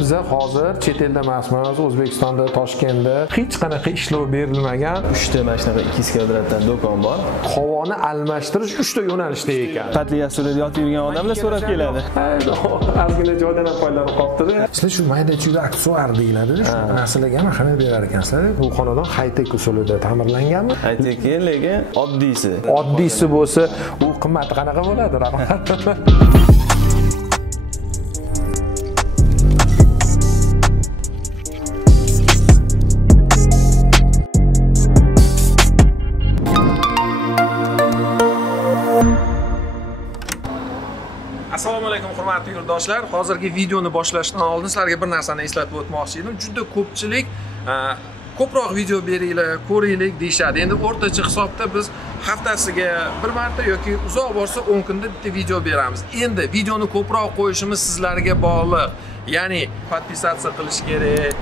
Biz hozir chet elda emasmiz, O'zbekistonda, Toshkentda hech qanaqa ishlov berilmagan 3 ta mana shunaqa 2 kvadratdan do'kon bor. Havoni almashtirish 3 ta yo'nalishda ekan. Patli asrida yotib yurgan odamlar so'rab keladi. Ozgina joydan ham foydalanib qolibdi-da. Sizlar shu mayda-chuyda aktyor deyiladi-da, shu narsalarga ham ahamiyat berar ekansizlar. Bu xonadon high-tech usulida ta'mirlanganmi? High-tech lekin oddiysi. Oddiysi bo'lsa, u qimmati qanaqa bo'ladi, rahmat. Assalomu alaykum hurmatli yurtdoshlar. Hozirgi videoni boshlashdan oldin sizlarga bir narsani eslatib o'tmoqchi edim. Juda ko'pchilik ko'proq video beringlar, ko'ringlar deyshadi. Endi o'rtacha hisobda biz haftasiga bir marta yoki uzoq bo'lsa 10 kunda bitta video beramiz. Endi videoni ko'proq qo'yishimiz sizlarga bog'liq. Ya'ni podpisatsiya qilish kerak,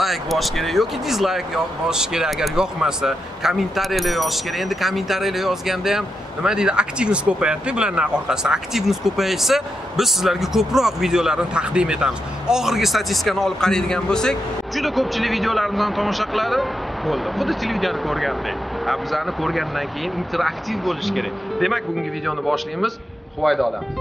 like bosish kerak yoki dislike bosish kerak agar yoqmasa, kommentariyalar yozish kerak. Endi kommentariyalar yozganda ham nima deydi, aktivность ko'payadi. Bularning orqasidan aktivность ko'paysa, biz sizlarga ko'proq videolarni taqdim etamiz. Oxirgi statistikani olib qaraydigan bo'lsak, juda ko'pchilik videolarimizdan tomosha qiladi. Bo'ldi. Xuddi televideniyani ko'rgandek. Bizlarni ko'rgandan keyin interaktiv bo'lish kerak. Demak, bugungi videoni boshlaymiz. Huvayda olamiz.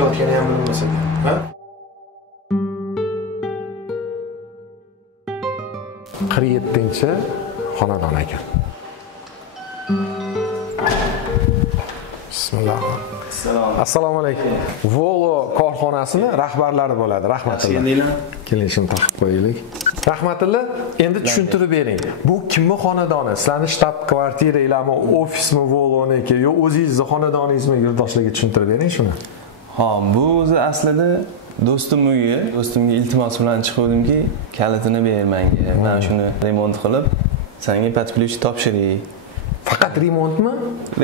ishlayotgani ham bilmasa ha? 47-xonadon ekan. Bismillah. Assalomu alaykum. Volo korxonasini rahbarlari bo'ladi. Rahmatulloh. Kelishim taqib qo'yaylik. Rahmatulloh, endi tushuntirib bering. Bu kimning xonadoni? Sizlarning shtab kvartiranglarmi, ofismi Voloniki, yo o'zingizning xonadoningizmi? Yurtdoshlarga tushuntirib bering shuni. Ha, bu o'zi aslida do'stimga iltimos bilan chiqdimki, kalitini ber menga. Men shuni remont qilib, senga podключ topshiray. Faqat remontmi?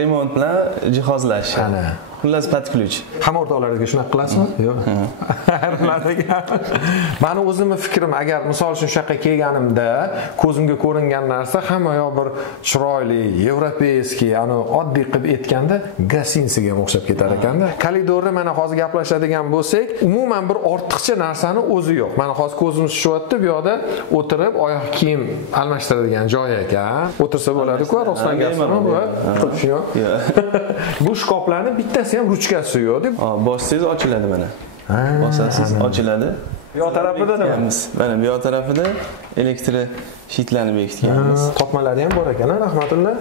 Remont bilan jihozlash. Ana. Xullas podключ. Hamma o'rtoqlarga shunaqa qilasizmi? Yo'q. Meni o'zimning fikrim, agar misol uchun shu yoqqa kelganimda ko'zimga ko'ringan narsa hamma yoq bir chiroyli, yevropeyskiy, ana oddiy qilib aytganda gasinsiga o'xshab ketar ekanda. Koridorda mana hozir gaplashadigan bo'lsak, umuman bir ortiqcha narsani o'zi yo'q. Mana hozir ko'zimiz tushyapti, bu yoqda o'tirib oyoq kiyim almashtiradigan joy ekan. O'tirsa bo'ladi-ku, rostdan gapmi bu? Yo'q. Bu shkaflarning bittasi ham ruchkasi yo'q deb. Bossangiz ochiladi mana. Bosasiz ochiladi. Bu yoq tarafida nima? Mana bu yoq tarafida elektr shitlarni bekitganmiz. Topmalari ham bor ekan, rahmatulloh.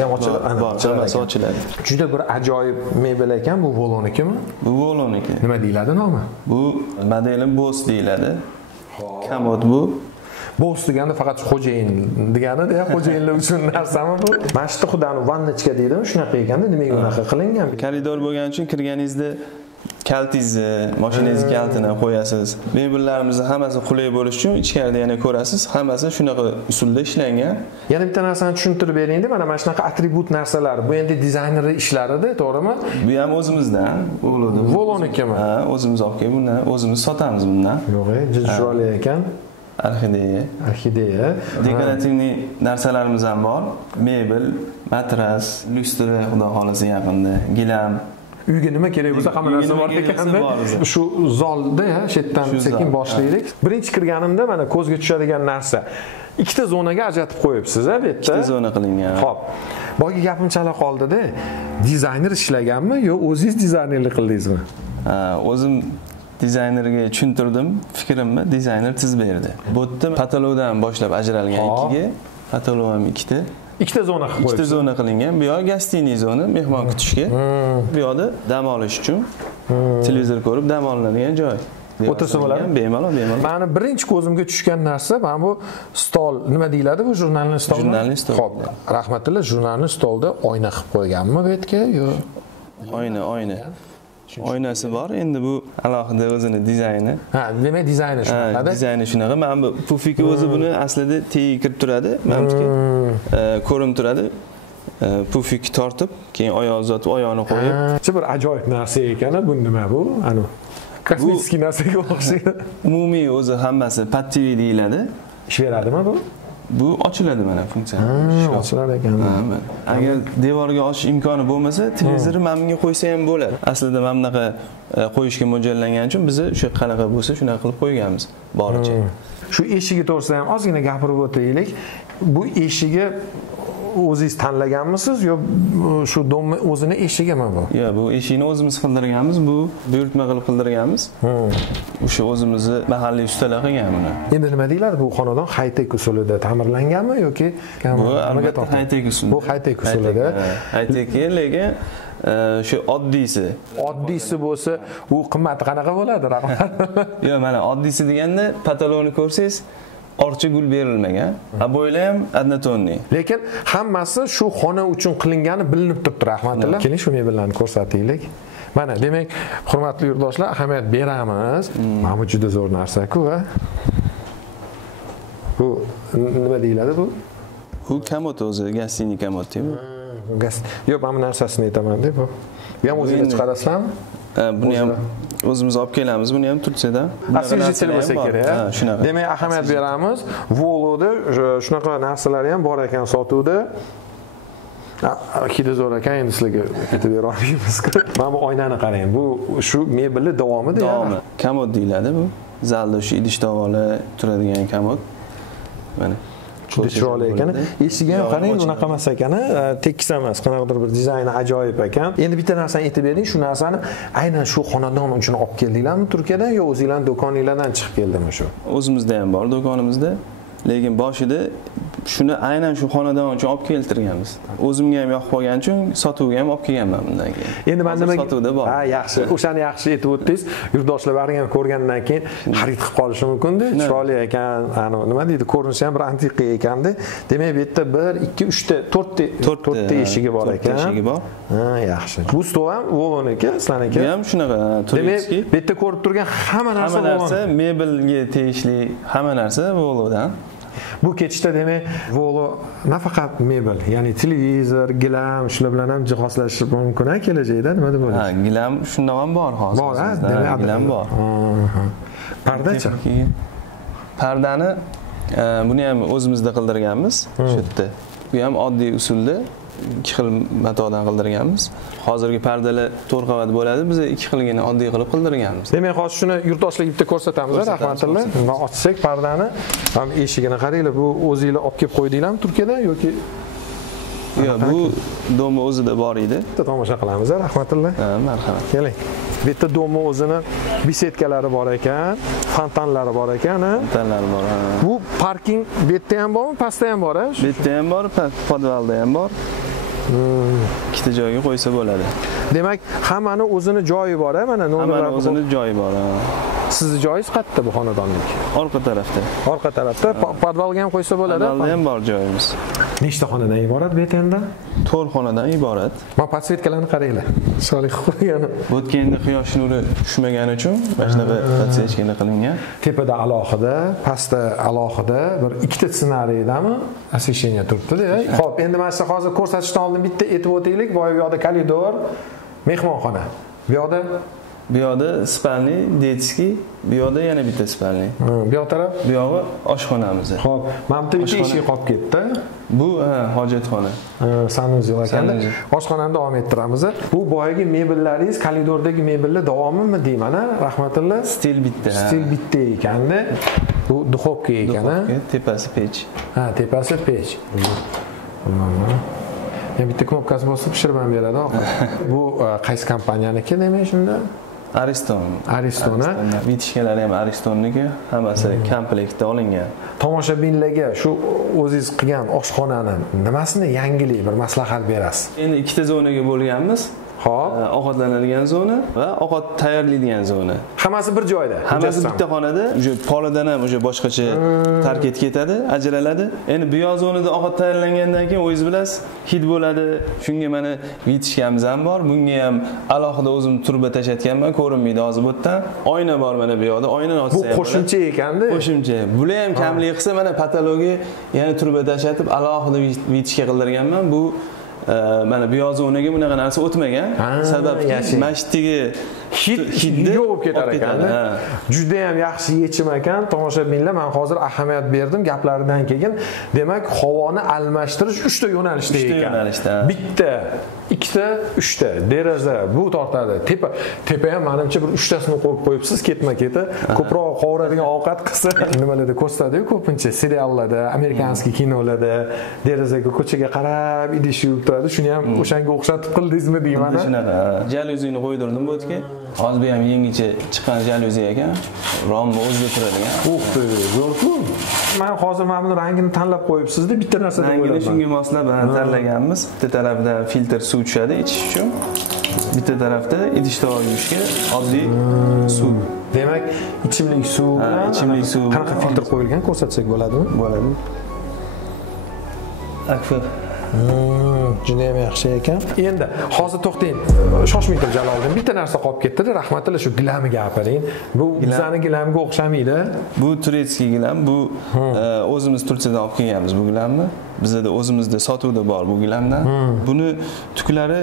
Ham ochiladi. Hammasi ochiladi. Juda bir ajoyib mebel ekan, bu Volonikimi? Bu Voloniki. Nima deyiladi nomi? Bu modeli Boss deyiladi. Komod bu. Boss deganda faqat xo'jayin degani-da, xo'jayinlar uchun narsami bu? Mashti xudani vannachiga deydimi, shunaqa ekanda, nimaga unaqa qilingan? Koridor bo'lgani uchun kirganingizda kaltingizni, mashinangiz kaltini qo'yasiz. Mebellarimizni hammasi qulay bo'lish uchun ichkarida yana ko'rasiz, hammasi shunaqa usulda ishlangan. Yana bitta narsani tushuntirib bering-da, mana shunaqa atribut narsalar. Bu endi dizaynerlar ishlarida, to'g'rimi? Bu ham o'zimizdan. Volonikimi? Ha, o'zimiz olib kelib, bundan o'zimiz sotamiz bundan. Yo'q, chiroyli ekan. Orxideya. Dekorativniy narsalarimiz ham bor. Mebel, matras, lustra, xudo xolasa yaqinda, gilam. Uyga nima kerak bo'lsa hamma narsa bor ekanda. Shu zolda, shetdan sekin boshlaylik. Birinchi kirganimda mana ko'zga tushadigan narsa. Ikkita zonaga ajratib qo'yibsiz, bu yerda. Ikkita zona qilingan. Xo'p. Boyga gapim chala qoldi-da. Dizayner ishlaganmi yo o'zingiz dizaynerlik qildingizmi? O'zim dizaynerga tushuntirdim fikrimni, dizayner tizib berdi. Bu yerda patologdan boshlab ajralgan ikkiga, patolog ham ikkita. Ikkita zona qilib qo'yibsiz. Ikkita zona qilingan. Bu yoq gastiniy zona, mehmon kutishga. Bu yoqda dam olish uchun, televizor ko'rib dam olinadigan joy. O'tirsa bo'ladi. Bemalol. Meni birinchi ko'zimga tushgan narsa, mana bu stol, nima deyiladi bu jurnalni stol? Jurnalni stol. Xo'p, rahmatilla, jurnalni stolda oyna qilib qo'yganmi bu yerga yo? Oyna. Oynasi bor. Endi bu alohida o'zini dizayni. Ha, demak dizayni shunaqa. Dizayni shunaqa. Mana bu pufiki o'zi buni aslida tegi kirib turadi. Menimcha ko'rinib turadi. Pufik tortib, keyin oyoq uzatib, oyog'ini qo'yib. Bir ajoyib narsa ekan, bu nima bu? Ana kosmetik narsaga o'xshaydi. Umumiy o'zi hammasi pattivi deyiladi. Ish beradimi bu? Bu ochiladi mana funksiya. Ochilar ekan. Agar devorga ochish imkoni bo'lmasa, televizorni mana bunga qo'ysa ham bo'ladi. Aslida mana bunaqa qo'yishga mo'ljallangan uchun biz o'sha qanaqa bo'lsa, shunaqa qilib qo'yganmiz boricha. Shu eshigi to'g'risida ham ozgina gapirib o'taylik. Bu eshigi o'zingiz tanlaganmisiz yo shu domni o'zini eshigimi bu? Yo'q, bu eshikni o'zimiz qildirganmiz, bu buyurtma qilib qildirganmiz. O'sha o'zimizni mahalliy ustalar qilgan buni. Endi nima deyiladi, bu xonadon high-tech usulida ta'mirlanganmi yoki bu albatta high-tech usul. Bu high-tech usulida. High-tech lekin shu oddiysi. Oddiysi bo'lsa, u qimmati qanaqa bo'ladi, rahmat? Yo'q, mana oddiysi deganda patologni ko'rsangiz orcha gul berilmagan. Bo'ylar ham однотонный. Lekin hammasi shu xona uchun qilingani bilinib turibdi, rahmatilla. Keling shu mebellarni ko'rsataylik. Mana, demak, hurmatli yurtdoshlar, ahamiyat beramiz. Mana bu juda zo'r narsa-ku, va bu nima deyiladi bu? Bu komod o'zi, gastiniy komod deymi? Yo'q, mana bu narsasini aytaman deb bu. Bu ham o'zingiz chiqarasizlarmi? Buni ham o'zimiz olib kelamiz, buni ham Turkiyada. Asli bo'lsa kerak, ha. Shunaqa. Demak, ahamiyat beramiz. Volvoda shunaqa narsalar ham bor ekan sotuvda. Hidi zo'r ekan, endi sizlarga aytib bera olmaymiz. Mana bu oynani qarang. Bu shu mebelni davomida. Davomi. Komod deyiladi bu. Zalda shu idish tovoqlar turadigan komod. Mana juda chiroyli ekan. Eshigi ham qarang, unaqa emas ekan, tekis emas, qanaqadir bir dizayni ajoyib ekan. Endi bitta narsani aytib bering, shu narsani aynan shu xonadon uchun olib keldinglarmi Turkiyadan yo o'zingizlarning do'koningizdan chiqib keldimi shu? O'zimizda ham bor do'konimizda. Lekin boshida shuni aynan shu xonadon uchun olib keltirganmiz. O'zimga ham yoqib qolgani uchun sotuvga ham olib kelganman bundan keyin. Endi men nima sotuvda bor. Ha, yaxshi. O'shani yaxshi aytib o'tdingiz. Yurtdoshlar barini ham ko'rgandan keyin xarid qilib qolishi mumkin-da. Chiroyli ekan, nima deydi, ko'rinishi ham bir antiqa ekanda. Demak, bu yerda 1, 2, 3 ta, 4 ta eshigi bor ekan. 4 eshigi bor. Ha, yaxshi. Bu stol ham Voloniki, sizlarniki. Bu ham shunaqa, Turkiyski. Demak, bu yerda ko'rib turgan hamma narsa mebelga tegishli hamma narsa Volvodan. Bu ketishda demak, Volvo nafaqat mebel, ya'ni televizor, gilam, shular bilan ham jihozlashish mumkin kelajakda, nima deb o'ylaysiz? Ha, gilam shundan ham bor hozir. Bor, demak, gilam bor. Pardachi? Pardani buni ham o'zimizda qildirganmiz, shu yerda. Bu ham oddiy usulda 2 xil matodan qildirganmiz. Hozirgi pardalar 4 qavat bo'ladi, biz 2 xilgina oddiy qilib qildirganmiz. Demak, hozir shuni yurtdoshlarga bitta ko'rsatamiz, rahmatulloh. Mana ochsak pardani, ham eshigini qaranglar, bu o'zingizlar olib kelib qo'ydinglarmi Turkiyada yoki? Yo'q, bu domi o'zida bor edi. Tomosha qilamiz, rahmatulloh. Ha, marhamat. Keling. Bu yerda domi o'zini bisetkalari bor ekan, fontanlari bor ekan, fontanlari bor. Bu parking bu yerda ham bormi, pastda ham bor, Bu yerda ham bor, podvalda ham bor. Ikkita joyga qo'ysa bo'ladi. Demak, hammani o'zini joyi bor, mana nomerlar. Hammani o'zini joyi bor. Sizni joyingiz qayerda bu xonadonlik? Orqa tarafda. Orqa tarafda, podvalga ham qo'ysa bo'ladi. Podvalda ham bor joyimiz. Nechta xonadan iborat bu yerda? 4 xonadan iborat. Mana podsvetkalarni qaranglar. Chiroyli qilib qo'ygan. Bu yerga endi quyosh nuri tushmagani uchun mana shunaqa podsvetkani qilingan. Tepada alohida, pastda alohida, bir ikkita ssenariydami освещение turibdi-da. Xo'p, endi mana siz hozir ko'rsatishdan oldin bitta aytib o'taylik. Bu yoqda koridor, mehmonxona. Bu yoqda spalni, detskiy, bu yoqda yana bitta spalni. Bu yoq taraf? Bu yog'i oshxonamiz. Xo'p, mana bitta eshik qolib ketdi. Bu hojatxona. Sanuzel ekanda. Oshxonani davom ettiramiz. Bu boyagi mebellaringiz, koridordagi mebellar davomimi deyman, rahmatulloh? Stil bitta. Stil bitta ekanda. Bu duxovka ekan, tepasi pech. Ha, tepasi pech. Bitta knopkasi bosib pishirib ham beradi. Bu qaysi kompaniyaniki demak shunda? Ariston. Vitishkalari ham Aristonniki, hammasi komplektda olingan. Tomoshabinlarga shu o'zingiz qilgan oshxonani nimasini yangilik bir maslahat berasiz? Endi ikkita zonaga bo'lganmiz. Hop, ovqatlanadigan zona va ovqat tayyorlaydigan zona. Hammasi bir joyda. Hammasi bitta xonada. O'sha polidan ham o'sha boshqacha tarkib ketadi, ajraladi. Endi bu yoz zonada ovqat tayyorlangandan keyin o'zingiz bilasiz, hid bo'ladi. Shunga mana vitishkamiz ham bor. Bunga ham alohida o'zim turba tashlatganman, ko'rinmaydi hozir bu yerdan. Oyna bor mana bu yoqda. Oynani ochsa ham. Bu qo'shimcha ekanda. Qo'shimcha. Bular ham kamlik qilsa mana patologiya yana turba tashlatib alohida vitishka qildirganman. Bu mana bu yoz zonaga bunaqa narsa o'tmagan. Sababki masjidga hidni yo'q ketar ekan. Juda ham yaxshi yechim ekan. Tomoshabinlar, men hozir ahamiyat berdim gaplaridan keyin. Demak, havoni almashtirish 3 ta yo'nalishda ekan. Bitta, ikkita, 3 ta deraza bu tortadi. Tepa ham menimcha bir 3 tasini qo'yib qo'yibsiz, ketma-keti. Ko'proq qovuradigan ovqat qilsa, nimalarda ko'rsatadi-ku ko'pincha seriallarda, amerikanskiy kinolarda derazaga ko'chaga qarab idish yuvib turadi. Shuni ham o'shanga o'xshatib qildingizmi deyman. Shunaqa. Jalyuzini qo'ydirdim bu yerga. Hozir bu ham yangicha chiqqan jalyuzi ekan. Romni o'zida turadigan. Zo'r-ku. Men hozir mana buni rangini tanlab qo'yibsiz-da, bitta narsada rangini shunga moslab tanlaganmiz. Bitta tarafda filtr suv tushadi ichish uchun. Bitta tarafda idishda yuvishga oddiy suv. Demak, ichimlik suv bilan ichimlik suv qanaqa filtr qo'yilgan ko'rsatsak bo'ladimi? Bo'ladi. Akfa. Juda ham yaxshi ekan. Endi hozir to'xtang. Shoshmang Jaloliddin. Bitta narsa qolib ketdi-da. Rahmatilla shu gilamiga gapiring. Bu bizani gilamiga o'xshamaydi. Bu turetskiy gilam. Bu o'zimiz Turkiyadan olib kelganmiz bu gilamni. Bizda o'zimizda sotuvda bor bu gilamdan. Buni tuklari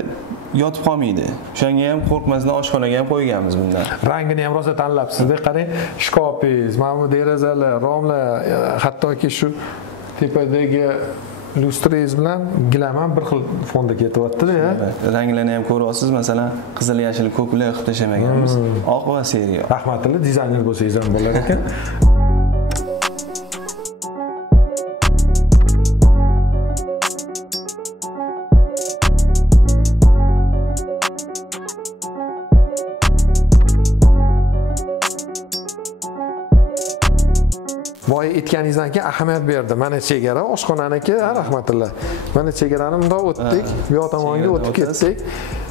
yotib qolmaydi. O'shanga ham qo'rqmasdan oshxonaga ham qo'yganmiz bundan. Rangini ham rosa tanlabsiz-da. Qarang, shkopingiz, mana bu derazalar, romlar, hattoki shu tepadagi lustrangiz bilan gilam ham bir xil fonda ketyapti-da. Ranglarni ham ko'ryapsiz, masalan, qizil yashil ko'klar qilib tashlamaganmiz. Oq va seriya. Rahmatilla, dizayner bo'lsangiz ham bo'lar ekan. Boy aytganingizdan keyin ahamiyat berdi. Mana chegara oshxonaniki, rahmatilla. Mana chegarani bundoq o'tdik, bu yoq tomonga o'tib ketdik.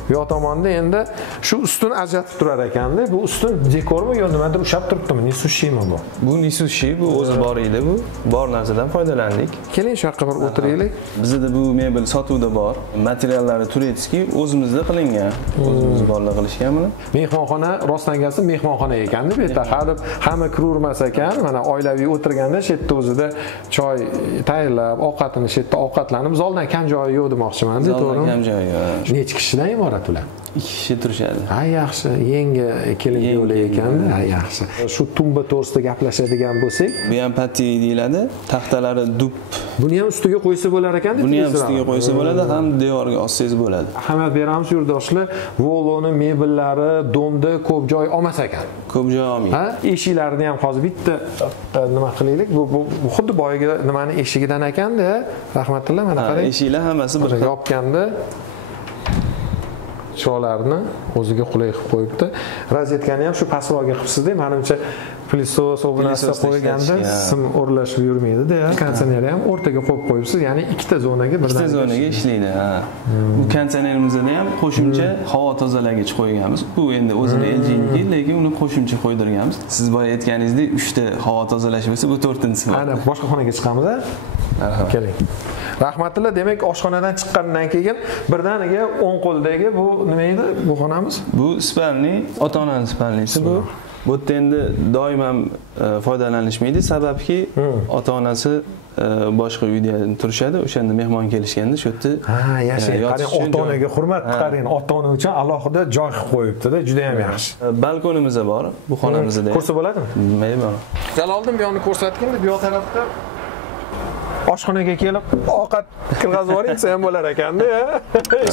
Bu yoq tomonda endi shu ustun ajratib turar ekanda. Bu ustun dekormi yo nimadir ushlab turibdimi? Nisushimi bu? Bu nisushi, bu o'zi bor edi bu. Bor narsadan foydalandik. Keling shu yoqqa bir o'tiraylik. Bizda bu mebel sotuvda bor. Materiallari turetskiy, o'zimizda qilingan. O'zimiz borlar qilishgan buni. Mehmonxona rostdan kelsa mehmonxona ekanda bu yerda. Hadeb hamma kiravermas ekan. Mana oilaviy o'tirganda shu yerda o'zida choy tayyorlab, ovqatini shu yerda ovqatlanib, zaldan kam joyi yo'q demoqchiman-da, to'g'rimi? Kam joyi yo'q. Necha kishidan iborat ular? 2 kishi turishadi. Ha, yaxshi. Yangi kelin yo'li ekanda. Ha, yaxshi. Shu tumba to'g'risida gaplashadigan bo'lsak, bu ham patti deyiladi. Taxtalari dub. Buni ham ustiga qo'ysa bo'lar ekan-da. Buni ham ustiga qo'ysa bo'ladi, ham devorga ossangiz bo'ladi. Ahamiyat beramiz yurtdoshlar. Voloni mebellari domda ko'p joy olmas ekan. Ko'p joy olmaydi. Ha, eshiklarini ham hozir bitta nima qilaylik? Bu xuddi boyagi nimani eshigidan ekanda. Rahmatilla, mana qarang. Eshiklar hammasi bir yopganda cho'larni o'ziga qulay qilib qo'yibdi. Rozetkani ham shu pastroqga qilibsiz-da, menimcha plissos va narsa qo'yganda sim o'rlashib yurmaydi-da. Konditsionerni ham o'rtaga qo'yib qo'yibsiz, ya'ni ikkita zonaga birdan. Ikkita zonaga ishlaydi, ha. Bu konditsionerimizda ham qo'shimcha havo tozalagich qo'yganmiz. Bu endi o'zida LG'niki, lekin uni qo'shimcha qo'ydirganmiz. Siz boya aytganingizdek 3 ta havo tozalash bo'lsa, bu 4-tinchisi bor. Ana, boshqa xonaga chiqamiz-a? Keling. Rahmatilla, demak oshxonadan chiqqandan keyin birdaniga o'ng qo'ldagi bu nima edi? Bu xonamiz? Bu spalni, ota-onaning spalnisi bu. Bu yerda endi doim ham foydalanishmaydi, sababki ota-onasi boshqa uyda turishadi. O'shanda mehmon kelishganda shu yerda qarang, ota-onaga hurmat qarang, ota-ona uchun alohida joy qilib qo'yibdi-da, juda ham yaxshi. Balkonimiz bor bu xonamizda. Ko'rsa bo'ladimi? Mayli. Jaloliddin bu yoqni ko'rsatganda, bu yoq tarafda oshxonaga kelib ovqat kirg'azib yuboringsa ham bo'lar ekanda.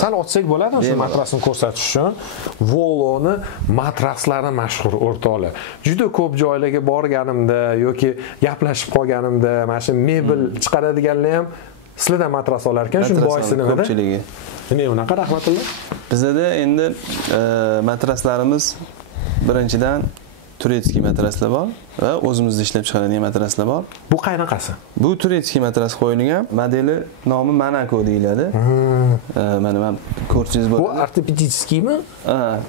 Sal ochsak bo'ladimi shu matrasni ko'rsatish uchun? Voloni matraslari mashhur o'rtoqlar. Juda ko'p joylarga borganimda yoki gaplashib qolganimda, mana shu mebel chiqaradiganlar ham sizlardan matras olar ekan, shuni boisi nimada? Ko'pchiligi. Nima unaqa, rahmatilla? Bizda endi matraslarimiz birinchidan turetskiy matraslar bor va o'zimizda ishlab chiqaradigan matraslar bor. Bu qaynaqasi? Bu turetskiy matras qo'yilgan. Modeli nomi Monaco deyiladi. Mana men ko'rsangiz bo'ladi. Bu ortopedическийmi? Ha.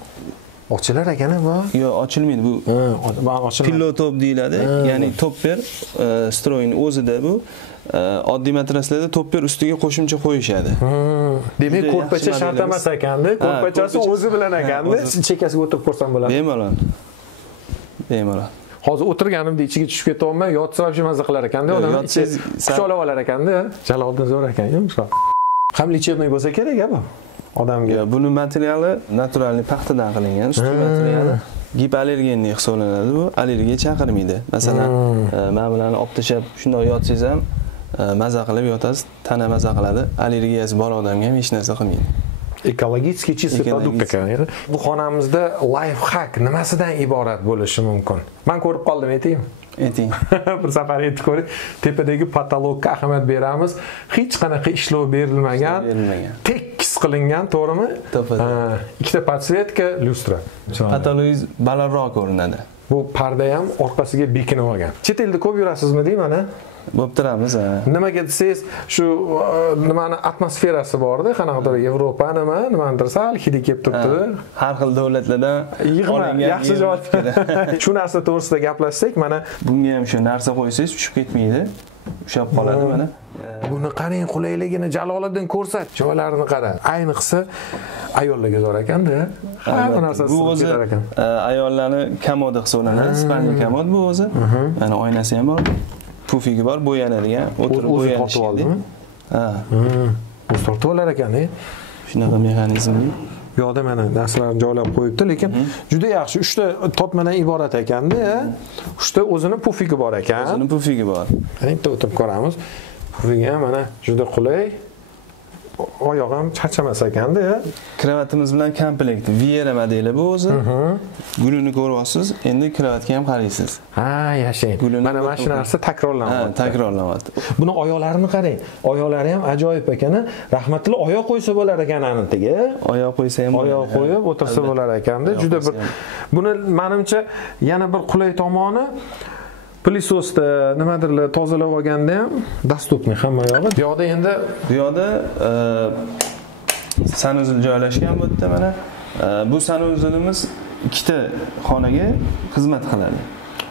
Ochilar ekana bu? Yo'q, ochilmaydi bu. Pillow top deyiladi. Ya'ni topper stroyni o'zida bu oddiy matraslarda topper ustiga qo'shimcha qo'yishadi. Demak, ko'rpacha shart emas ekanda. Ko'rpachasi o'zi bilan ekanda. Chekkasiga o'tirib ko'rsam bo'ladi. Bemalol. Hozir o'tirganimda ichiga tushib ketyapman, yotsa ham maza qilar ekanda, odam quchoqlab olar ekanda. Jaloliddin zo'r ekan, yo'q. Ham lichebniy bo'lsa kerak bu odamga. Buni materiali naturalniy paxtadan qilingan, usti materiali gipoallergenniy hisoblanadi. Bu allergiya chaqirmaydi. Masalan, men bilan olib tashlab shunday yotsangiz ham maza qilib yotasiz, tana maza qiladi. Allergiyasi bor odamga ham hech narsa qilmaydi. Ekologik чистый produkt ekan. Bu xonamizda life hack nimasidan iborat bo'lishi mumkin? Men ko'rib qoldim, aytaymi? Ayting. Bir safar aytib ko'ring. Tepadagi patologga ahamiyat beramiz. Hech qanaqa ishlov berilmagan, tekis qilingan, to'g'rimi? Ikkita podsvetka, lyustra. Patologiz balandroq ko'rinadi. Bu parda ham orqasiga bekinib olgan. Chet elda ko'p yurasizmi deyman-a? Bo'p turamiz. Nimaga desangiz, shu nimani atmosferasi bor-da, qanaqadir Yevropa nimadir sal hidi kelib turibdi. Har xil davlatlardan olingan yaxshi javob fikr. Shu narsa to'g'risida gaplashsak, mana bunga ham shu narsa qo'ysangiz tushib ketmaydi. Ushab qoladi mana. Buni qarang, qulayligini Jaloliddin ko'rsat. Joylarini qara. Ayniqsa ayollarga zo'r ekanda. Hamma narsasi ketar ekan. Ayollarni komodi hisoblanadi. Spalni komod bu o'zi. Mana oynasi ham bor. Pufigi bor, bo'yanadigan, o'tirib bo'yanish kerak. Ha. O'zi tortib olar ekan-a? Shunaqa mexanizmli. Bu yoqda mana narsalarni joylab qo'yibdi, lekin juda yaxshi. 3 ta topmadan iborat ekanda. 3 ta o'zini pufigi bor ekan. O'zini pufigi bor. Bitta o'tirib ko'ramiz. Pufigi ham mana juda qulay. Oyoq ham charchamas ekanda. Kravatimiz bilan komplekt Viera modeli bu o'zi. Gulini ko'ryapsiz, endi kravatga ham qaraysiz. Ha, yashang. Mana shu narsa takrorlanadi. Ha, takrorlanadi. Buni oyoqlarini qarang. Oyoqlari ham ajoyib ekan. Rahmatli oyoq qo'ysa bo'lar ekan anitiga. Oyoq qo'ysa ham oyoq qo'yib o'tirsa bo'lar ekanda. Juda bir buni menimcha yana bir qulay tomoni plisosda nimadirlar tozalab olganda ham dostupniy hamma yog'i. Bu yoqda endi bu yoqda sanuzul joylashgan bu yerda mana. Bu sanuzulimiz ikkita xonaga xizmat qiladi.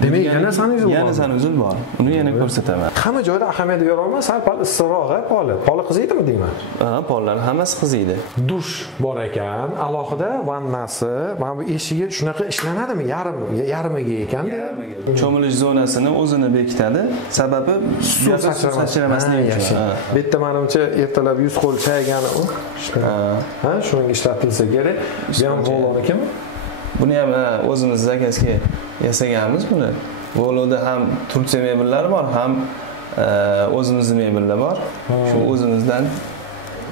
Demak, yana sanuzul bor. Yana sanuzul bor. Uni yana ko'rsataman. Hamma joyda ahamiyat beraman, sal-pal issiqroq-a poli. Poli qiziydimi deyman? Ha, pollar hammasi qiziydi. Dush bor ekan, alohida vannasi, mana bu eshigi shunaqa ishlanadimi? Yarmiga ekan-da. Cho'milish zonasini o'zini bekitadi. Sababi suv sachramaslik uchun. Bu yerda menimcha ertalab yuz qo'l chaygani u. Ha, shunga ishlatilsa kerak. Bu ham Volonikim. Buni ham o'zimiz zakazga yasaganmiz buni. Voloda ham Turkiya mebellari bor, ham o'zimizning mebellar bor. Shu o'zimizdan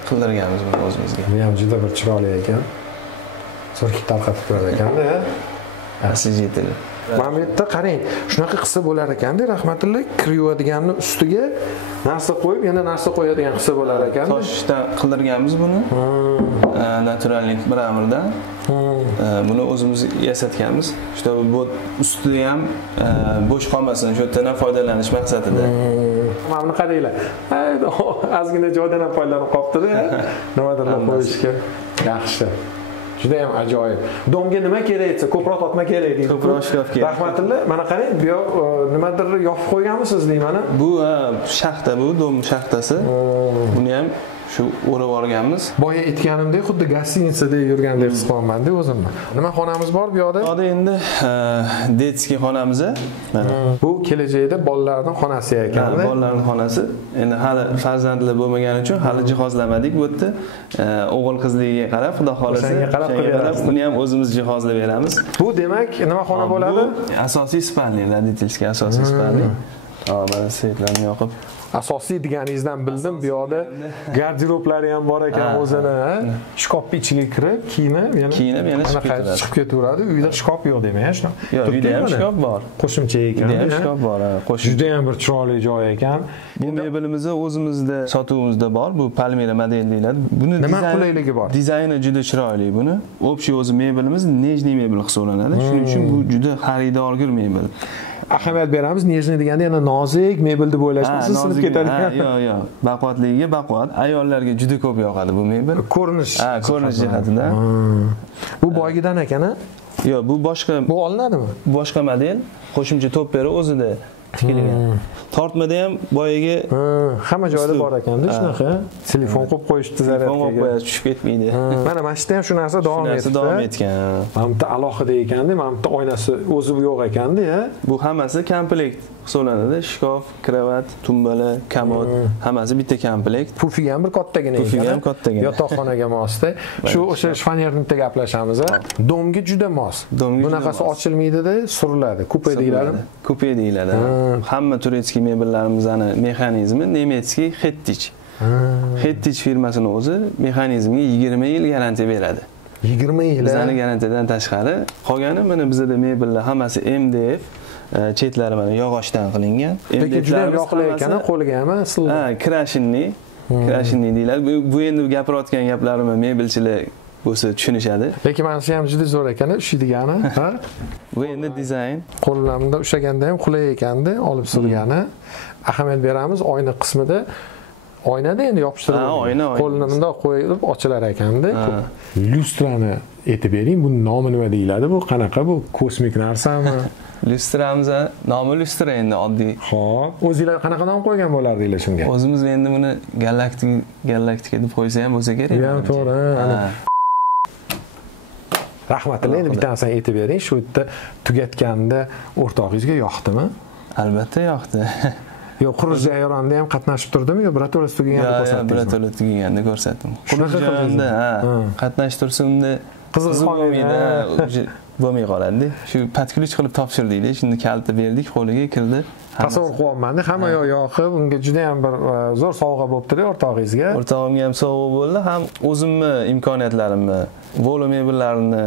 qildirganmiz buni o'zimizga. Bu ham juda bir chiroyli ekan. So'rkib tarqatib turar ekanda. Aslijetel. Mana bu yerda qarang, shunaqa qilsa bo'lar ekanda, rahmatli kiriyadiganning ustiga narsa qo'yib, yana narsa qo'yadigan qilsa bo'lar ekan. Toshdan qildirganmiz buni. Naturallik mramordan. Buni o'zimiz yasatganmiz. Shu bu ustida ham bo'sh qolmasin, shu yerdan foydalanish maqsadida. Mana buni qaranglar. Ozgina joydan ham foydalanib qolibdi-da. Nimadir qo'yishga. Yaxshi. Juda ham ajoyib. Domga nima kerak etse, ko'proq totma kerak deydi. Ko'proq shkaf kerak. Rahmatilla, mana qarang, bu yoq nimadir yopib qo'yganmisiz deyman-a? Bu shaxta bu, dom shaxtasi. Buni ham shu o'rab olganmiz. Boya aytganimdek, xuddi gostinitsada yurgandek his qilaman-da o'zimni. Nima xonamiz bor bu yoqda? Bu yoqda endi detskiy xonamiz. Bu kelajakda bolalarning xonasi ekan-da. Bolalarning xonasi. Endi hali farzandlar bo'lmagani uchun hali jihozlamadik bu yerda. O'g'il qizligiga qarab, xudo xolasa, buni ham o'zimiz jihozlab beramiz. Bu demak, nima xona bo'ladi? Asosiy spalniy, родительский asosiy spalniy. Mana svetlarni yoqib asosiy deganingizdan bildim. Bu yoqda garderoblari ham bor ekan o'zini, shkofni ichiga kirib, kiyinib, yana chiqib ketaveradi. Uyda shkof yo'q demak, shunaqa. Yo'q, uyda ham shkof bor. Qo'shimcha ekan. Uyda ham shkof bor, qo'shimcha. Juda ham bir chiroyli joy ekan. Bu mebelimiz o'zimizda sotuvimizda bor. Bu Palmira model deyiladi. Buni nima qulayligi bor? Dizayni juda chiroyli buni. Общий o'zi mebelimiz nejniy mebel hisoblanadi. Shuning uchun bu juda xaridorgir mebel. Ahamiyat beramiz. Nejniy deganda yana nozik mebel deb o'ylashmasiz, sinib ketadigan. Yo'q. Baquvvatligiga baquvvat. Ayollarga juda ko'p yoqadi bu mebel. Ko'rinish. Ko'rinish jihatida. Bu boygidan ekan-a? Yo'q, bu boshqa. Bu olinadimi? Boshqa model. Qo'shimcha to'peri o'zida tikilgan. Tortmada ham boyiga hamma joyda bor ekanda shunaqa. Telefon qo'yib qo'yishdi zaryadkaga. Telefon qo'yib qo'yasiz, tushib ketmaydi. Mana yerda ham shu narsa davom etgan. Mana bu alohida ekanda, mana bu oynasi o'zi yo'q ekanda-ya. Bu hammasi komplekt hisoblanadi. Shkof, kravat, tumbala, komod, hammasi bitta komplekt. Pufi ham bir kattagina ekan. Pufi ham kattagina. Yotoqxonaga mosda. Shu o'sha shifonyernikda gaplashamiz. Domga juda mos. Bunaqasi ochilmaydi-da, suriladi. Kupe deyiladi. Kupe deyiladi. Hamma turetskiy mebellarimizning mexanizmi nemetskiy Hettich. Hettich firmasini o'zi mexanizmga 20 yil garantiya beradi. 20 yil. Bizning garantiyadan tashqari qolgani mana bizda mebellar hammasi MDF, chetlari mana yog'ochdan qilingan. Lekin juda yoqli ekan, qo'liga ham silva. Krashinni deyiladi. Bu endi gapirayotgan gaplarim mebelchilar bo'lsa tushunishadi. Lekin mana shu ham juda zo'r ekan, ushlaydigani, ha? Bu endi dizayn. Qo'llamda ushlaganda ham qulay ekanda, olib silgani. Ahamiyat beramiz oyna qismida. Oynada endi yopishtirib qo'lni bundoq qo'yib ochilar ekanda. Lustrani aytib bering, bu nomi nima deyiladi? Bu qanaqa? Bu kosmik narsami? Lustramiz nomi lustra endi oddiy. Xo'p, o'zingizlar qanaqa nom qo'ygan bo'lardinglar shunga? O'zimiz endi buni galaktika deb qo'ysa ham bo'lsa kerak. Bu ham to'g'ri. Rahmatli, endi bittanisini aytib bering. Shu yerda tugatganda o'rtog'ingizga yoqdimi? Albatta yoqdi. Yo'q, qurilish jarayonida ham qatnashib turdimi yo birato'la tugaganda ko'rsatdingizmi? Birato'la tugaganda ko'rsatdim. Qurilish jarayonida qatnashib tursa-unda qiziq bo'lmay qoladi. Shu patkulich qilib topshirdik-da, shuni kaliti berdik, qo'liga kirdi. Tasavvur qilyapman-da, hamma yoqib, unga juda ham bir zo'r sovg'a bo'pti-da o'rtog'ingizga. O'rtog'imga ham sovg'a bo'ldi, ham o'zimni imkoniyatlarimni, volo mebellarini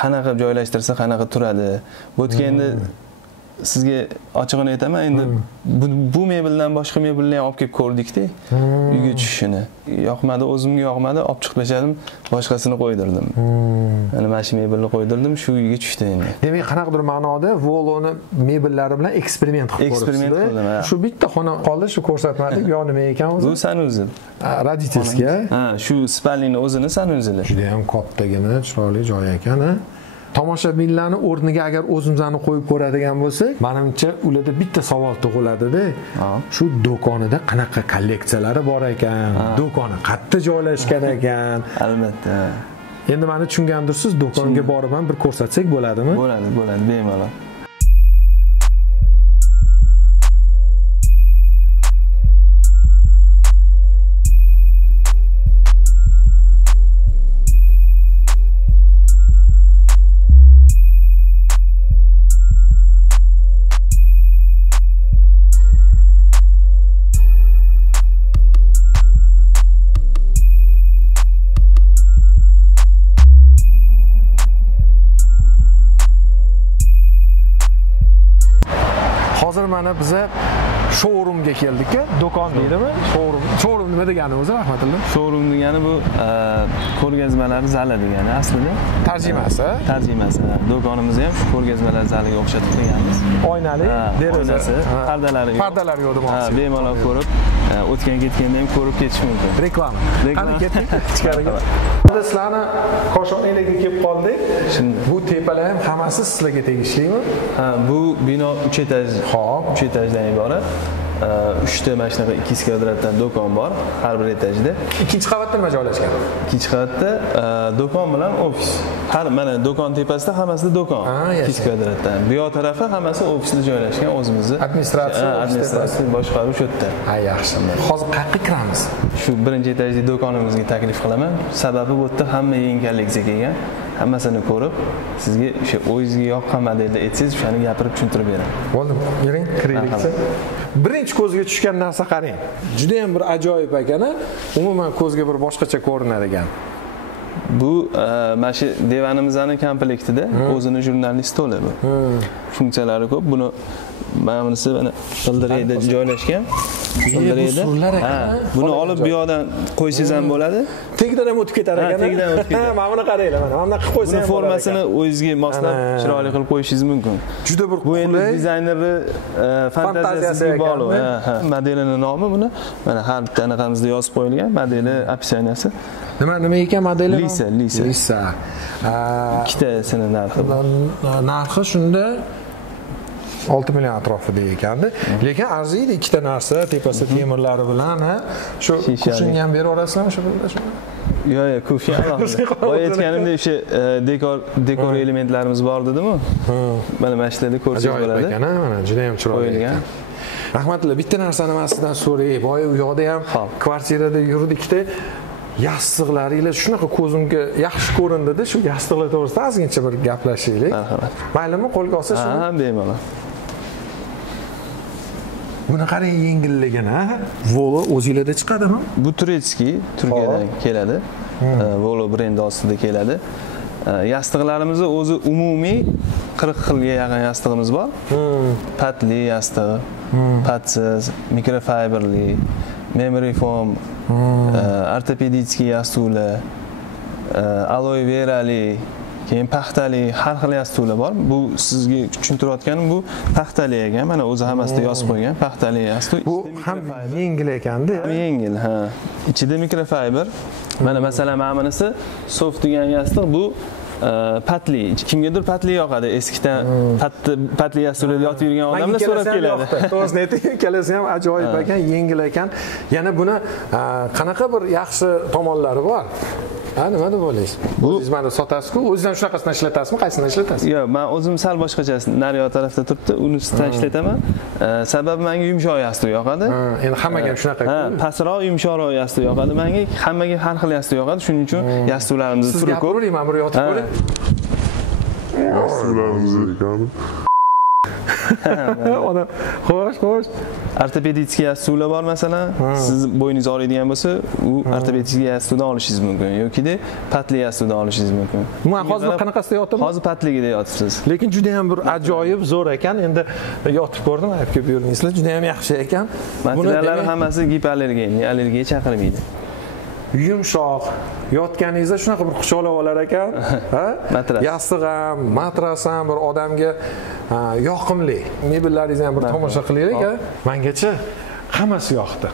qanaqa joylashtirsa qanaqa turadi. Bu endi sizga ochig'ini aytaman, endi bu mebeldan boshqa mebelni ham olib kelib ko'rdik-da, uyga tushishini. Yoqmadi, o'zimga yoqmadi, olib chiqib tashladim, boshqasini qo'ydirdim. Mana shu mebelni qo'ydirdim, shu uyga tushdi endi. Demak, qanaqadir ma'noda Voloni mebellari bilan eksperiment qilib ko'rdingiz. Shu bitta xona qoldi, shu ko'rsatmadik, yo nima ekan o'zi? Bu sanuzil. Roditelskiy. Shu spalnining o'zini sanuzili. Juda ham kattagina, chiroyli joy ekan. Tomoshabinlarni o'rniga agar o'zimizni qo'yib ko'radigan bo'lsak, menimcha ularda bitta savol tug'iladi-da. Shu do'konida qanaqa kolleksiyalari bor ekan, do'koni qayerda joylashgan ekan? Albatta. Endi meni tushungandirsiz, do'konga borib ham bir ko'rsatsak bo'ladimi? Bo'ladi, bemalol. Hozir mana biza showroomga keldik-ku, do'kon deydimi? Showroom nima degani o'zi, Rahmatilla? Showroom degani bu ko'rgazmalar zali degani aslida. Tarjimasi. Do'konimizni ham ko'rgazmalar zaliga o'xshatib qo'yganmiz. Oynali, derazasi, pardalari yo'q demoqchi. Bemalol ko'rib, o'tgan ketganda ham ko'rib ketish mumkin. Reklama. Qani ketdik ichkariga. Sizlarni Koshoniylarga kelib qoldik. Bu tepalar ham hammasi sizlarga tegishlimi? Bu bino 3 etaj. Xo'p, 3 etajdan iborat. 3 ta mana shunaqa 200 kvadratdan do'kon bor har bir etajda. Ikkinchi qavatda nima joylashgan? Ikkinchi qavatda do'kon bilan ofis. Har mana do'kon tepasida hammasi do'kon. 200 kvadratdan. Bu yoq tarafi hammasi ofisda joylashgan, o'zimizni. Administratsiya boshqaruv shu yerda. Yaxshi. Hozir qayerga kiramiz? Shu birinchi etajli do'konimizga taklif qilaman. Sababi bu yerda hamma yengillikka kelgan. hammasini ko'rib, sizga o'sha o'zingizga yoqqan modelda aytsangiz, o'shani gapirib tushuntirib beraman. Bo'ldi, yuring, kiraylikchi. Birinchi ko'zga tushgan narsa qarang. Juda ham bir ajoyib ekan-a, umuman ko'zga bir boshqacha ko'rinar ekan. Bu mana shu divanimizning komplektida o'zini jurnalist to'la bu. Funksiyalari ko'p. Buni mana bunisi mana g'ildirayda joylashgan. G'ildirayda. Buni olib bu yoqdan qo'ysangiz ham bo'ladi. Tegidan ham o'tib ketar ekan. Tegidan o'tib ketadi. Mana buni qaranglar, mana bunaqa qilib qo'ysangiz ham bo'ladi. Formasini o'zingizga moslab chiroyli qilib qo'yishingiz mumkin. Juda bir bu endi qulay. dizaynerni fantaziyasiga bog'liq. Modelining nomi buni mana har bitta anaqamizda yozib qo'yilgan, modeli opsiyasi. Nima ekan modeli? Lisa. Ikkitasini narxi. Narxi shunda 6 million atrofida ekandi. Lekin arziydi ikkita narsa, tepasida temirlari bilan, shu kushinga ham berib orasizlarmi shu pulda shuni? Yo'q, kushin alohida. Boya aytganimdek o'sha dekor elementlarimiz bor dedim-ku. Mana shularda ko'rsangiz bo'ladi. Ajoyib ekan, mana juda ham chiroyli ekan. Rahmatullo, bitta narsani men sizdan so'ray. Boya u yoqda ham kvartirada yurdikda yastiqlaringlar shunaqa ko'zimga yaxshi ko'rindi-da, shu yastiqlar to'g'risida ozgincha bir gaplashaylik. Maylimi, qo'lga olsa shuni? Ha, bemalol. Buni qarang, yengilligini, Volo o'zingizlarda chiqadimi? Bu Turetskiy, Turkiyadan keladi. Volo brendi ostida keladi. Yastiqlarimiz o'zi umumiy 40 xilga yaqin yastig'imiz bor. Patli yastiq, patsiz, mikrofiberli, memory foam, ortopedический yastiqlar, aloe verali, keyin paxtali, har xil yastiqlar bor. Bu sizga tushuntirayotganim bu paxtali ekan. Mana o'zi hammasida yozib qo'ygan. Paxtali yastiq. Bu ham yengil ekanda. Yengil, ha. Ichida mikrofiber. Mana masalan, bunisi soft degan yastiq. Bu patli. Kimgadir patli yoqadi. Eskidan patli yastiqlarda yotib yurgan odamlar so'rab keladi. To'g'risini ayting, kelasi ham ajoyib ekan, yengil ekan. Yana buni qanaqa bir yaxshi tomonlari bor? Nima deb o'ylaysiz? O'zingiz mana sotasiz-ku, o'zingizdan shunaqasini ishlatasizmi, qaysini ishlatasiz? Yo'q, men o'zim sal boshqachasi, nariyoq tarafda turibdi, unisidan ishlataman. Sababi menga yumshoq yastiq yoqadi. Endi hammaga ham shunaqa. Pastroq, yumshoqroq yastiq yoqadi menga. Hammaga har xil yastiq yoqadi. Shuning uchun yastiqlarimiz turi ko'p. Sizga men bir yotib ko'ring. Yastiqlarimiz ona xo'sh. Ortopedический yastiqlar bor masalan. Siz bo'yningiz og'riydigan bo'lsa, u ortopedический yastiqdan olishingiz mumkin yoki patli yastiqdan olishingiz mumkin. Men hozir qanaqasida yotibman? Hozir patligida yotibsiz. Lekin juda ham bir ajoyib, zo'r ekan. Endi yotib ko'rdim, aytib kelib yurdingsizlar, juda ham yaxshi ekan. Materiallari hammasi gipoallergen, allergiya chaqirmaydi. Yumshoq, yotganingizda shunaqa bir quchoqlab olar ekan, yastiq ham, matras ham bir odamga yoqimli. Mebellaringizni ham bir tomosha qilaylik, mengacha hammasi yoqdi.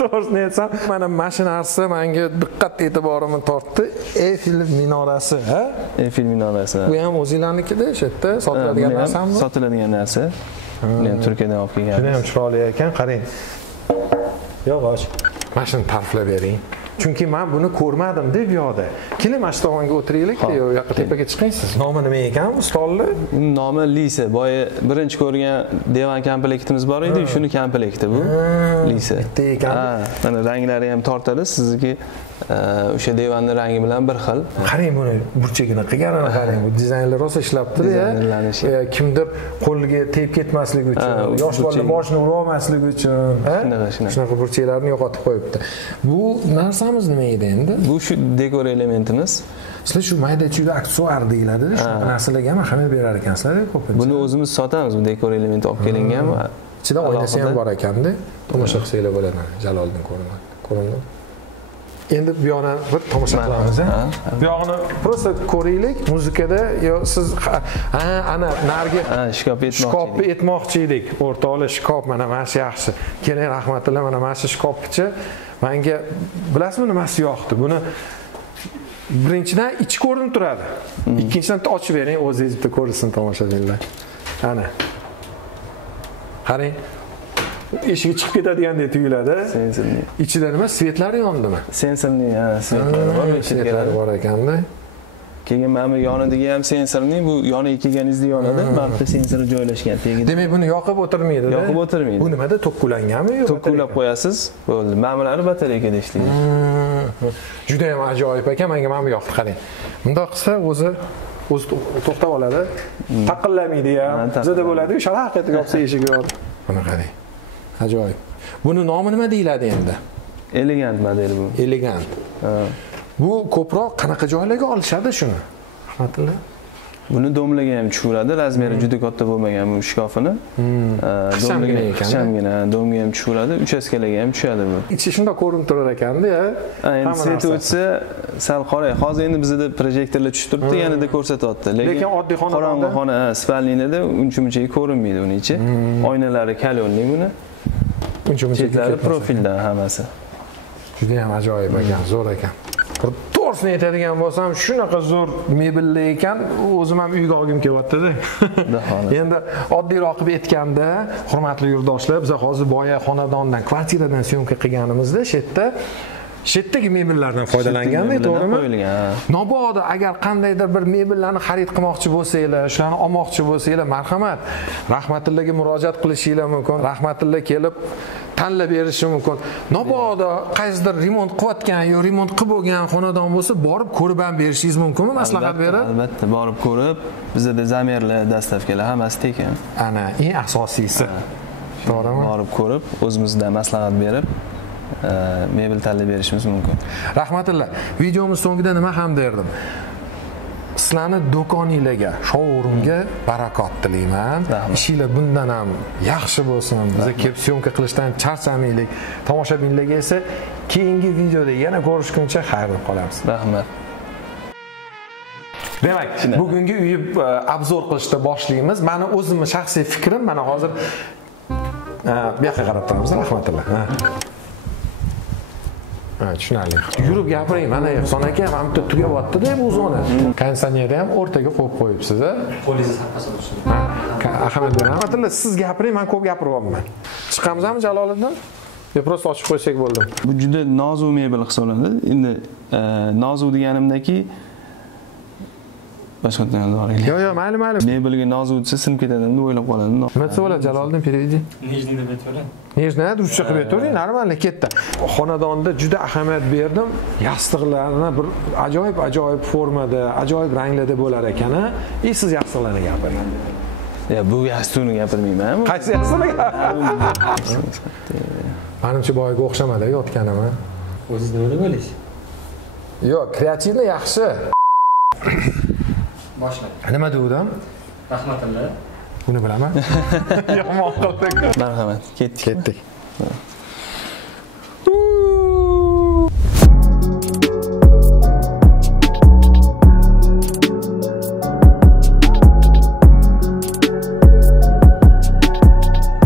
To'g'risini aytsam, mana mashinasi menga diqqat e'tiborimni tortdi. Eyfel minorasi, Eyfel minorasi. Bu ham o'zingizlarnikida, o'sha yerda sotiladigan narsami? Sotiladigan narsa. Men Turkiyadan olib kelganman. Juda ham chiroyli ekan, qarang. Yog'och. Mana shuni ta'riflab bering. Chunki men buni ko'rmadim deb yo'qda. Keling, mana shu tomonga o'tiraylik-da, yo yoqqa tepaga chiqaysiz. Nomi nima ekan bu stolni? Nomi Lisa. Boya birinchi ko'rgan divan komplektimiz bor edi, shuni komplekti bu. Lisa. Bitta ekan. Mana ranglari ham tortadi, sizniki o'sha divanning rangi bilan bir xil. Qarang buni burchagini qilganini qarang. Bu dizaynlar rosa ishlabdi-da. Kimdir qo'liga tegib ketmasligi uchun, yosh bolalar boshini urib olmasligi uchun, shunaqa burchaklarni yo'qotib qo'yibdi. Bu narsamiz nima edi endi? Bu shu dekor elementimiz. Sizlar shu mayda-chuyda aksessuar deyiladi-da, shunaqa narsalarga ham ahamiyat berar ekansizlar-ku ko'pincha. Buni o'zimiz sotamiz, bu dekor elementi olib kelingan. Ichida oynasi ham bor ekanda. Tomosha qilsanglar bo'ladi. Jaloliddin ko'rindi. Endi bu yoqdan bir tomosha qilamiz. Bu yoqni prosta ko'raylik. Muzikada yo siz ana nargi shkopni etmoqchi edik. O'rtoqli shkop mana shu yaxshi. Keling, rahmatulloh, mana shu shkopchi menga bilasizmi nimasi yoqdi? Buni birinchidan ichi ko'rinib turadi. Ikkinchidan ochib bering, o'zingiz bitta ko'rsin tomoshabinlar. Ana. Qarang. Eshigi chiqib ketadiganday tuyuladi. Sensorli. Ichida nima? Svetlari yondimi? Sensorli, svetlari bor, svetlari bor ekanda. Keyin mana bu yoniga ham sensorli, bu yoniga kelganingizda yonadi. Martda sensori joylashgan tegida. Demak, buni yoqib o'tirmaydi-da. Yoqib o'tirmaydi. Bu nimada tokkulanganmi yo'q? Tokkulab qo'yasiz. Bo'ldi. Mana bular batareyada ishlaydi. Juda ham ajoyib ekan, menga mana bu yoqdi qarang. Bundoq qilsa o'zi to'xtab oladi. Taqillamaydi ham. Bizda bo'ladi, sharaq etib yopsa eshik yopadi. Buni qarang. Ajoyib. Buni nomi nima deyiladi endi? Elegant model bu. Elegant. Bu ko'proq qanaqa joylarga olishadi shuni? Rahmatulloh. Buni domlaga ham tushaveradi, razmeri juda katta bo'lmagan bu shkafini. Domlaga ixchamgina, domga ham tushaveradi, uchastkalarga ham tushadi bu. Ichi shunday ko'rinib turar ekanda. Endi svet o'tsa sal qoraydi. Hozir endi bizda projektorlar tushib turibdi, yanada ko'rsatyapti. Lekin oddiy xonada, qorong'i xona, spalnilarda uncha-muncha ko'rinmaydi uning ichi. Oynalari kalyonli buni. Uncha-muncha chetlari profildan hammasi. Juda ham ajoyib ekan, zo'r ekan. To'g'risini aytadigan bo'lsam, shunaqa zo'r mebellar ekan, o'zim ham uyga olgim kelyapti-da. Endi oddiyroq qilib aytganda, hurmatli yurtdoshlar, biz hozir boya xonadondan, kvartiradan syomka qilganimizda, shetdagi mebellardan foydalanganda, to'g'rimi? Mabodo agar qandaydir bir mebellarni xarid qilmoqchi bo'lsanglar, shularni olmoqchi bo'lsanglar, marhamat, Rahmatullohga murojaat qilishinglar mumkin. Rahmatulloh kelib tanlab berishi mumkin. Mabodo qaysidir remont qilayotgan yo remont qilib bo'lgan xonadon bo'lsa, borib ko'rib ham berishingiz mumkinmi? Maslahat berib? Albatta, borib ko'rib, bizda zamirlar, dastavkalar hammasi tekin. Ana, eng asosiysi. To'g'rimi? Borib ko'rib, o'zimizdan maslahat berib, mebel tanlab berishimiz mumkin. Rahmatulloh, videomiz so'ngida nima ham derdim? Sizlarni do'koningizga, showroomga barakot tilayman. Ishinglar bundan ham yaxshi bo'lsin. Biz kelib syomka qilishdan charchamaylik. Tomoshabinlarga esa keyingi videoda yana ko'rishguncha xayr bo'lib qolamiz. Rahmat. Demak, bugungi uy obzor qilishda boshlaymiz. Meni o'zimning shaxsiy fikrim, mana hozir bu yoqqa qarab turamiz. Rahmatulloh. Tushunarli. Yurib gapiring, mana Ehson aka ham bitta tugayapti-da bu zona. Konditsionerni ham o'rtaga qo'yib qo'yibsiz, a? Qo'lingizni saqlasin uchun. Ahamiyat beraman. Rahmatulloh, siz gapiring, men ko'p gapiryapman. Chiqamizmi Jaloliddin? Yo, prosta ochib qo'ysak bo'ldi. Bu juda nozik mebel hisoblanadi. Endi nozik deganimdaki boshqa to'g'ri. Yo, mayli. Mebelga nozik desa sinib ketadimi deb o'ylab qoladi. Nima desa bo'ladi Jaloliddin, переведи. Nijni deb aytavering. Nijni ruscha qilib aytavering, normalniy ketdi. Xonadonda juda ahamiyat berdim. Yostiqlarni bir ajoyib formada, ajoyib ranglarda bo'lar ekan-a. Siz yostiqlarni gapiring. Ya bu yostiqni gapirmayman. Qaysi yostiqni? Menimcha boyaga o'xshamadi yotganimi? O'zingiz nima deb o'ylaysiz? Yo'q, kreativni yaxshi. Boshlang. Nima dedim? Rahmatulloh. Buni bilaman. Yomon qildik. Marhamat, ketdik.